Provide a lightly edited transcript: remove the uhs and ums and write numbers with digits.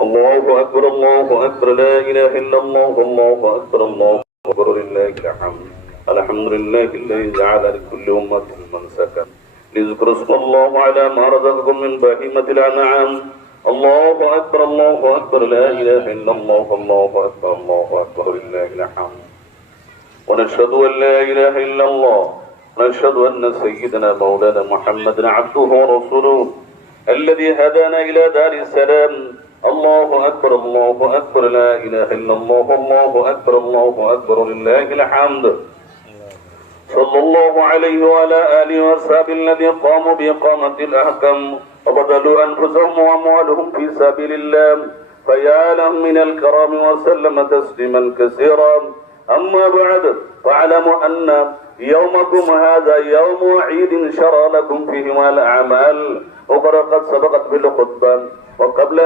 الله أكبر الله أكبر لا إله إلا الله الله أكبر الله أكبر لله الحمد الحمد لله الذي جعل لكل أمة منسكا ليذكروا اسم الله على ما رزقكم من بهيمة الأنعام الله أكبر لا إله إلا الله الله أكبر لله الحمد ونشهد أن لا إله إلا الله ونشهد أن سيدنا مولانا محمد عبده ورسوله الذي هدانا إلى دار السلام الله أكبر لا إله إلا الله الله أكبر لله الحمد صلى الله عليه وعلى آله وصحبه الذين قاموا بإقامة الأحكام وبذلوا أنفسهم وأموالهم في سبيل الله فيا لهم من الكرام وسلم تسليما كثيرا أما بعد فاعلموا أن يومكم هذا يوم عيد شرع لكم فيه الأعمال وقد سبقت بالخطبة وقبل